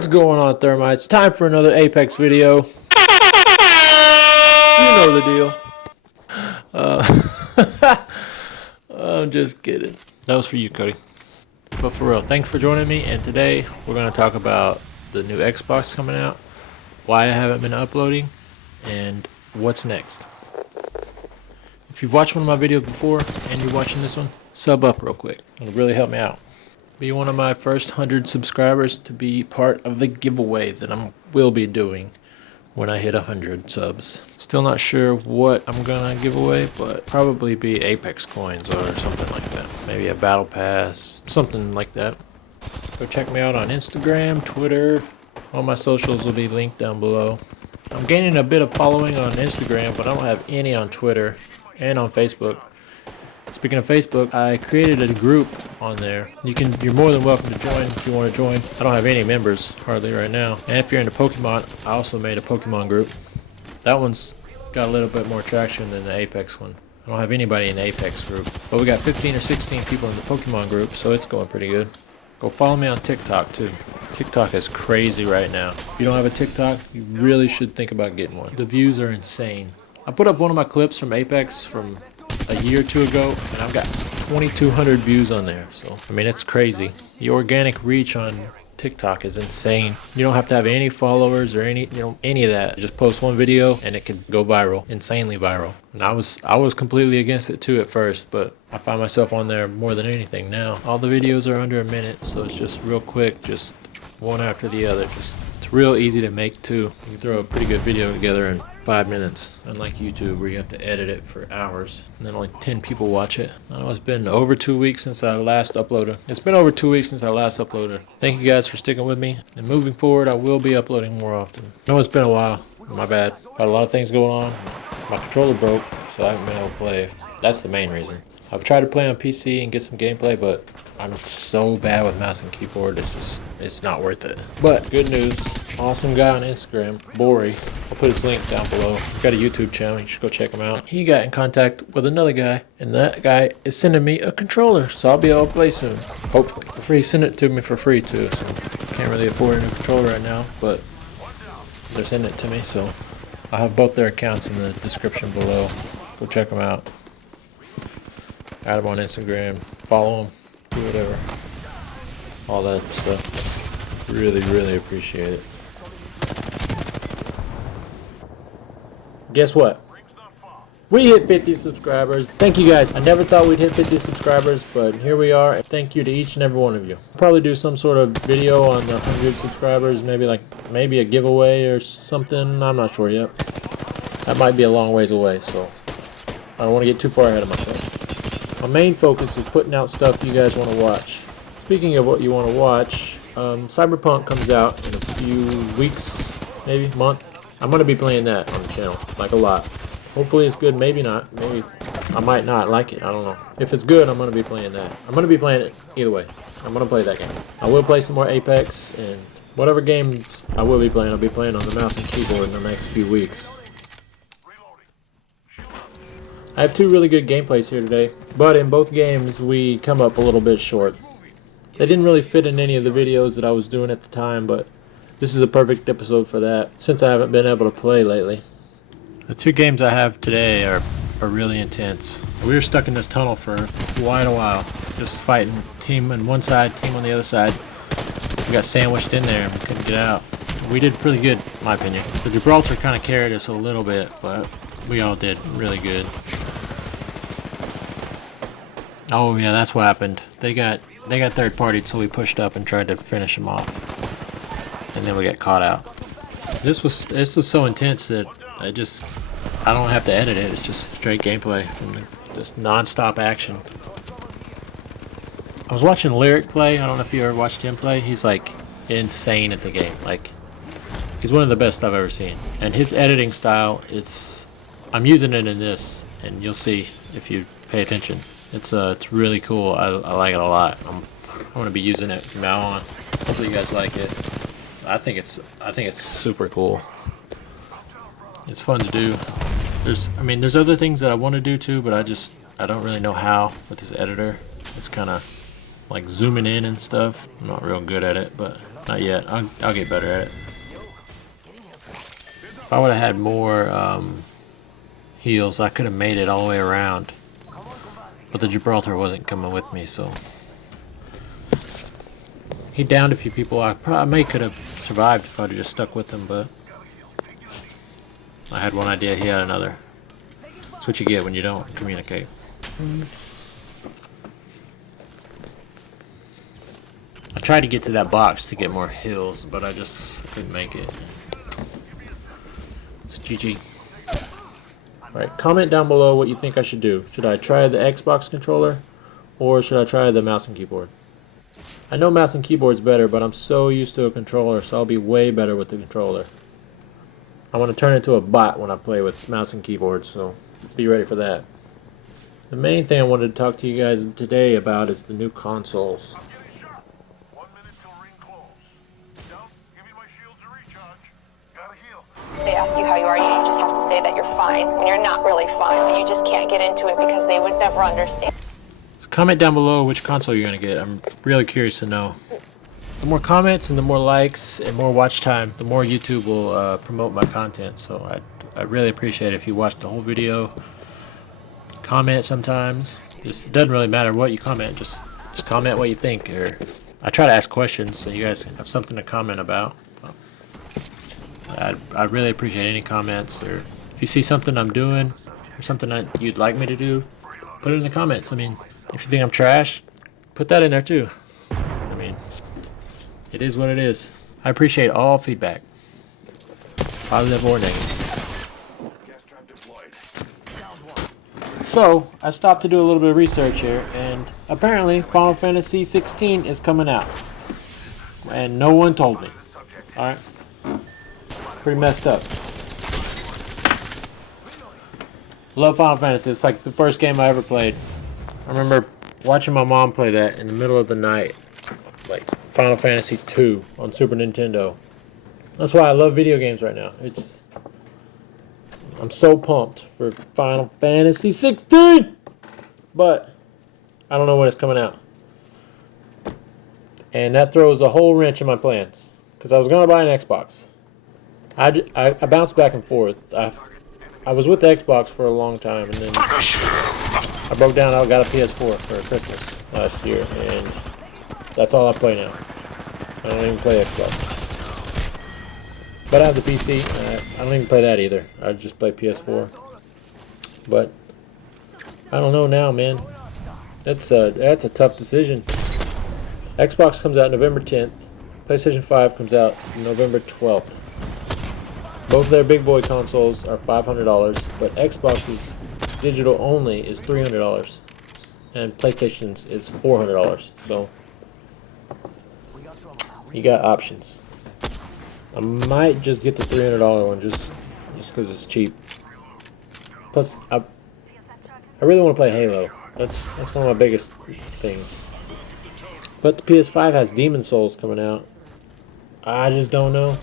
What's going on, Thermites? Time for another Apex video. You know the deal. I'm just kidding. That was for you, Cody. But for real, thanks for joining me. And today we're going to talk about the new Xbox coming out, why I haven't been uploading, and what's next. If you've watched one of my videos before and you're watching this one, sub up real quick. It'll really help me out. Be one of my first 100 subscribers to be part of the giveaway that I will be doing when I hit 100 subs. Still not sure what I'm gonna give away, but probably be Apex coins or something like that. Maybe a battle pass, something like that. Go check me out on Instagram, Twitter. All my socials will be linked down below. I'm gaining a bit of following on Instagram, but I don't have any on Twitter and on Facebook. Speaking of Facebook, I created a group on there. You're more than welcome to join if you want to join. I don't have any members hardly right now. And if you're into Pokemon, I also made a Pokemon group. That one's got a little bit more traction than the Apex one. I don't have anybody in the Apex group, but we got 15 or 16 people in the Pokemon group, so it's going pretty good. Go follow me on TikTok too. TikTok is crazy right now. If you don't have a TikTok, you really should think about getting one. The views are insane. I put up one of my clips from Apex from a year or two ago, and I've got 2,200 views on there. So I mean, it's crazy. The organic reach on TikTok is insane. You don't have to have any followers or any of that. Just post one video and it could go viral, insanely viral. And I was completely against it too at first, but I find myself on there more than anything now. All the videos are under a minute, so it's just real quick, just one after the other. It's real easy to make too. You can throw a pretty good video together in 5 minutes, unlike YouTube where you have to edit it for hours and then only 10 people watch it. I know it's been over 2 weeks since I last uploaded. It's been over 2 weeks since I last uploaded. Thank you guys for sticking with me, and moving forward I will be uploading more often. I know it's been a while, my bad. Got a lot of things going on. My controller broke, so I haven't been able to play. That's the main reason. I've tried to play on PC and get some gameplay, but I'm so bad with mouse and keyboard, it's not worth it. But good news, awesome guy on Instagram, Bori. I'll put his link down below. He's got a YouTube channel, you should go check him out. He got in contact with another guy, and that guy is sending me a controller, so I'll be able to play soon, hopefully. For free, send it to me for free too, so can't really afford a new controller right now, but they're sending it to me, so I'll have both their accounts in the description below. Go check them out. Add them on Instagram, follow them, do whatever, all that stuff. Really appreciate it. Guess what? We hit 50 subscribers. Thank you guys. I never thought we'd hit 50 subscribers, but here we are. Thank you to each and every one of you. I'll probably do some sort of video on the 100 subscribers, maybe a giveaway or something. I'm not sure yet. That might be a long ways away, so I don't want to get too far ahead of myself. My main focus is putting out stuff you guys want to watch. Speaking of what you want to watch, Cyberpunk comes out in a few weeks, maybe month. I'm going to be playing that on the channel, like a lot. Hopefully it's good, maybe not. Maybe I might not like it, I don't know. If it's good, I'm going to be playing that. I'm going to be playing it either way. I'm going to play that game. I will play some more Apex, and whatever games I will be playing, I'll be playing on the mouse and keyboard in the next few weeks. I have 2 really good gameplays here today, but in both games we come up a little bit short. They didn't really fit in any of the videos that I was doing at the time, but this is a perfect episode for that, since I haven't been able to play lately. The 2 games I have today are really intense. We were stuck in this tunnel for quite a while, just fighting team on one side, team on the other side. We got sandwiched in there and we couldn't get out. We did pretty good, in my opinion. The Gibraltar kind of carried us a little bit, but we all did really good. Oh yeah, that's what happened. They got third partied, so we pushed up and tried to finish them off, and then we got caught out. This was so intense that I don't have to edit it. It's just straight gameplay from just non-stop action. I was watching Lyric play. I don't know if you ever watched him play. He's like insane at the game. Like, he's one of the best I've ever seen. And his editing style, I'm using it in this, and you'll see if you pay attention. It's really cool. I like it a lot. I'm gonna be using it from now on. Hopefully you guys like it. I think it's super cool. It's fun to do. There's other things that I want to do too, but I don't really know how with this editor. It's kind of like zooming in and stuff. I'm not real good at it, but Not yet. I'll get better at it. If I would have had more heals, I could have made it all the way around. But the Gibraltar wasn't coming with me, so he downed a few people. I may could have survived if I'd have just stuck with him, but I had one idea, he had another. That's what you get when you don't communicate. I tried to get to that box to get more heals, but I just couldn't make it. It's GG. Alright, comment down below what you think I should do. Should I try the Xbox controller, or should I try the mouse and keyboard? I know mouse and keyboard's better, but I'm so used to a controller, so I'll be way better with the controller. I want to turn into a bot when I play with mouse and keyboard, so be ready for that. The main thing I wanted to talk to you guys today about is the new consoles. They ask you how you are, you just have to say that you're fine when you're not really fine, but you just can't get into it because they would never understand. So comment down below which console you're going to get. I'm really curious to know. The more comments and the more likes and more watch time, the more YouTube will promote my content. So I'd really appreciate it if you watch the whole video. Comment sometimes. It doesn't really matter what you comment. Just comment what you think. Or I try to ask questions so you guys have something to comment about. I'd really appreciate any comments, or if you see something I'm doing or something that you'd like me to do, put it in the comments. I mean, if you think I'm trash, put that in there too. I mean, it is what it is. I appreciate all feedback, positive or negative. So I stopped to do a little bit of research here, and apparently Final Fantasy 16 is coming out, and no one told me. All right. Pretty messed up. Love Final Fantasy. It's like the first game I ever played. I remember watching my mom play that in the middle of the night. Like Final Fantasy 2 on Super Nintendo. That's why I love video games right now. I'm so pumped for Final Fantasy 16! But I don't know when it's coming out. And that throws a whole wrench in my plans. Because I was going to buy an Xbox. I bounced back and forth. I was with the Xbox for a long time, and then I broke down. I got a PS4 for Christmas last year, and that's all I play now. I don't even play Xbox. But I have the PC. I don't even play that either. I just play PS4. But I don't know now, man. That's a tough decision. Xbox comes out November 10th. PlayStation 5 comes out November 12th. Both of their big boy consoles are $500, but Xbox's digital only is $300, and PlayStation's is $400. So you got options. I might just get the $300 one just because it's cheap. Plus, I really want to play Halo. That's one of my biggest things. But the PS5 has Demon Souls coming out. I just don't know.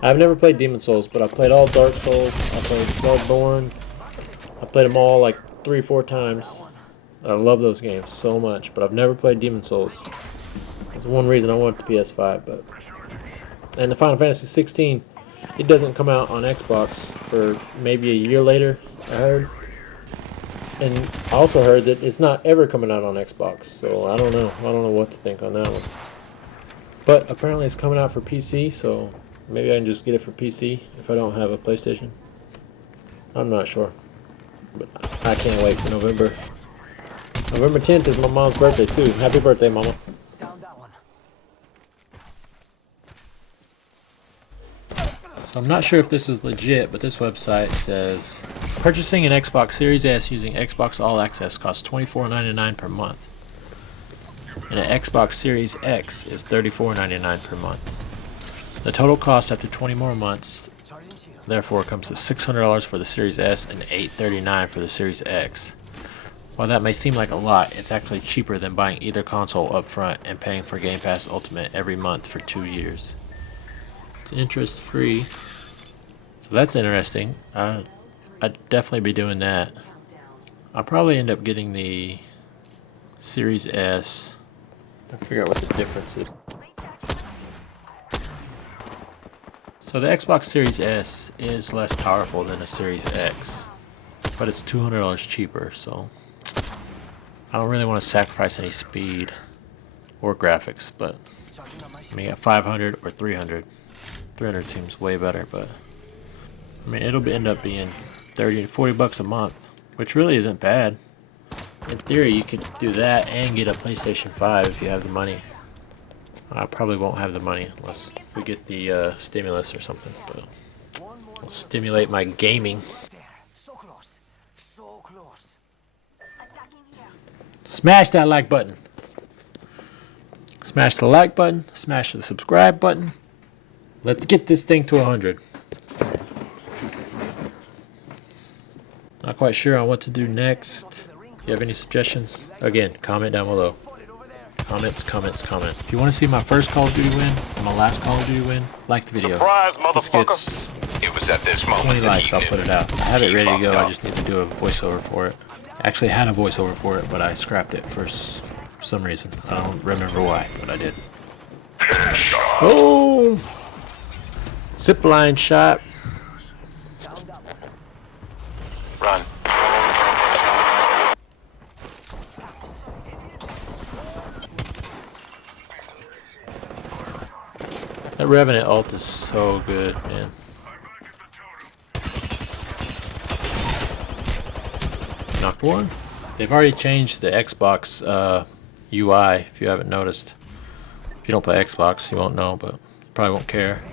I've never played Demon Souls, but I've played all Dark Souls. I played Bloodborne. I played them all like 3 or 4 times. I love those games so much, but I've never played Demon Souls. That's one reason I want the PS5. And the Final Fantasy 16, it doesn't come out on Xbox for maybe a year later, I heard. And I also heard that it's not ever coming out on Xbox, so I don't know. I don't know what to think on that one. But apparently it's coming out for PC, so maybe I can just get it for PC if I don't have a PlayStation. I'm not sure. But I can't wait for November. November 10th is my mom's birthday too. Happy birthday, Mama. So I'm not sure if this is legit, but this website says purchasing an Xbox Series S using Xbox All Access costs $24.99 per month. And an Xbox Series X is $34.99 per month. The total cost after 20 more months therefore comes to $600 for the Series S and $839 for the Series X. While that may seem like a lot, it's actually cheaper than buying either console up front and paying for Game Pass Ultimate every month for 2 years. It's interest free, so that's interesting. I'd definitely be doing that. I'll probably end up getting the Series S. I figure out what the difference is. So the Xbox Series S is less powerful than a Series X, but it's $200 cheaper, so I don't really want to sacrifice any speed or graphics, but I mean at 500 or 300. 300 seems way better, but I mean it'll end up being 30 to 40 bucks a month, which really isn't bad. In theory, you could do that and get a PlayStation 5 if you have the money. I probably won't have the money unless we get the stimulus or something, but it'll stimulate my gaming. So close. So close. Smash that like button. Smash the like button. Smash the subscribe button. Let's get this thing to 100. Not quite sure on what to do next. If you have any suggestions, again, comment down below. Comments. If you want to see my first Call of Duty win and my last Call of Duty win, like the video. Surprise, This gets motherfucker! It was at this moment 20 that likes, he I'll knew. put it out. I have it ready to go, Fucked I up. just need to do a voiceover for it. I actually had a voiceover for it, but I scrapped it for some reason. I don't remember why, but I did. Boom! Zipline shot. Run. That Revenant ult is so good, man. Knocked one. They've already changed the Xbox UI, if you haven't noticed. If you don't play Xbox, you won't know, but you probably won't care.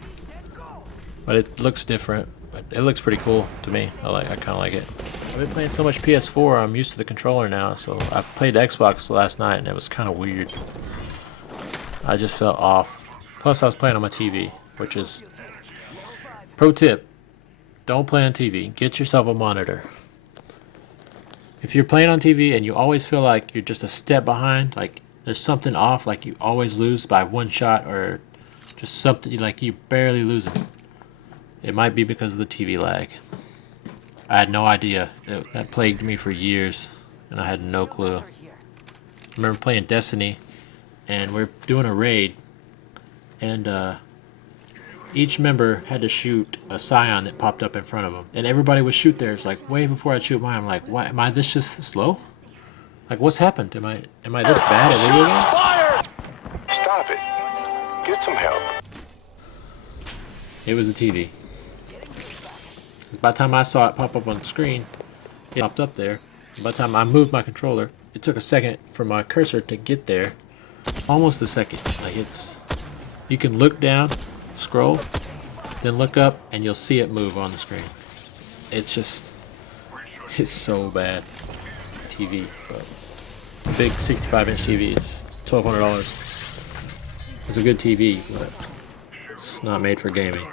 But it looks different. It looks pretty cool to me. I kind of like it. I've been playing so much PS4, I'm used to the controller now, so I played Xbox last night and it was kind of weird. I just felt off. Plus I was playing on my TV, which is... Pro tip, don't play on TV. Get yourself a monitor. If you're playing on TV and you always feel like you're just a step behind, like there's something off, like you always lose by one shot or just something, like you barely losing, it might be because of the TV lag. I had no idea. That plagued me for years and I had no clue. I remember playing Destiny and we're doing a raid and each member had to shoot a scion that popped up in front of them, and everybody would shoot theirs like way before I shoot mine. I'm like, why am I this just slow? Like, what's happened? Am I this bad at video games? Stop it. Get some help. It was the TV. 'Cause by the time I saw it pop up on the screen, it popped up there. By the time I moved my controller, it took a second for my cursor to get there. Almost a second. Like you can look down, scroll, then look up, and you'll see it move on the screen. It's so bad. TV, but it's a big 65-inch TV. It's $1,200. It's a good TV, but it's not made for gaming.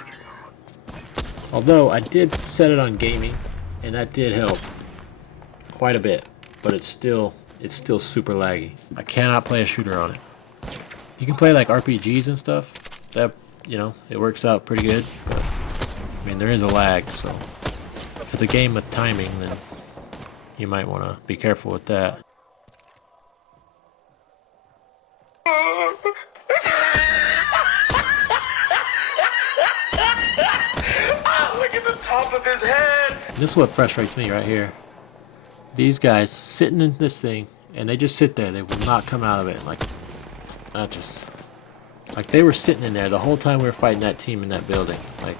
Although I did set it on gaming, and that did help quite a bit, but it's still super laggy. I cannot play a shooter on it. You can play like RPGs and stuff. That, you know, it works out pretty good, but I mean there is a lag, so if it's a game with timing, then you might want to be careful with that. Look at the top of his head. This is what frustrates me right here. These guys sitting in this thing, and they just sit there. They will not come out of it. Like they were sitting in there the whole time we were fighting that team in that building. Like,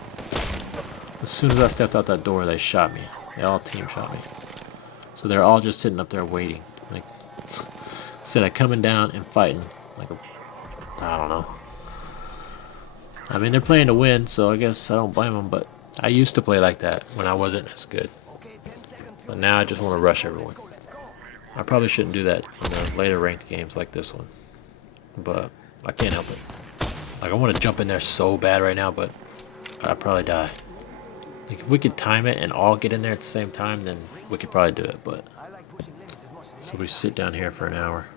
as soon as I stepped out that door, they shot me. They all team shot me. So they're all just sitting up there waiting. Like, instead of coming down and fighting. Like, I don't know. I mean, they're playing to win, so I guess I don't blame them, but I used to play like that when I wasn't as good. But now I just want to rush everyone. I probably shouldn't do that in the later ranked games like this one. But I can't help it. Like, I want to jump in there so bad right now, but I'd probably die. Like, if we could time it and all get in there at the same time, then we could probably do it, but... So we sit down here for an hour.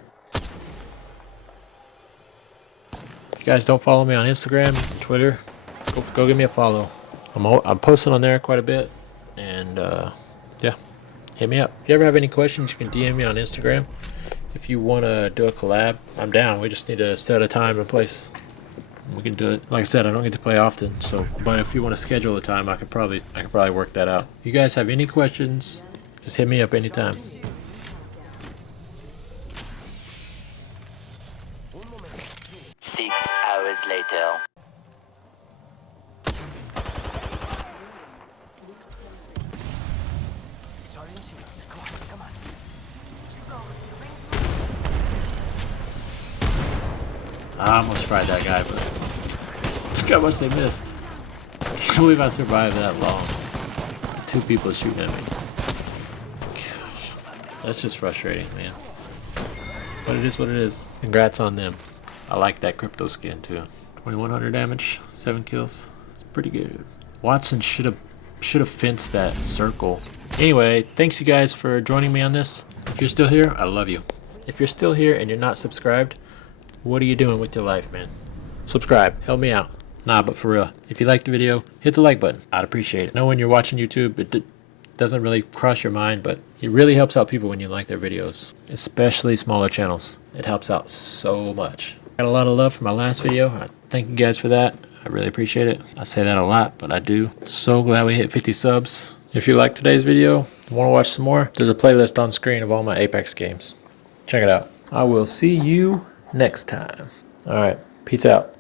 If you guys don't follow me on Instagram and Twitter, go give me a follow. I'm posting on there quite a bit, and yeah, hit me up. If you ever have any questions, you can DM me on Instagram. If you want to do a collab, I'm down. We just need to set a time and place. We can do it. Like I said, I don't get to play often, so but if you want to schedule a time, I could probably work that out. You guys have any questions? Just hit me up anytime. 6 hours later. It's all in shields. Come on, come on. I almost fried that guy, but look how much they missed. I can't believe I survived that long. 2 people shooting at me. Gosh, that's just frustrating, man. But it is what it is. Congrats on them. I like that crypto skin too. 2100 damage, 7 kills. It's pretty good. Watson should have fenced that circle. Anyway, thanks you guys for joining me on this. If you're still here, I love you. If you're still here and you're not subscribed, what are you doing with your life, man? Subscribe. Help me out. Nah, but for real, if you liked the video, hit the like button. I'd appreciate it. I know when you're watching YouTube, it doesn't really cross your mind, but it really helps out people when you like their videos, especially smaller channels. It helps out so much. Got a lot of love for my last video. I thank you guys for that. I really appreciate it. I say that a lot, but I do. So glad we hit 50 subs. If you liked today's video and want to watch some more, there's a playlist on screen of all my Apex games. Check it out. I will see you next time. All right. Peace out.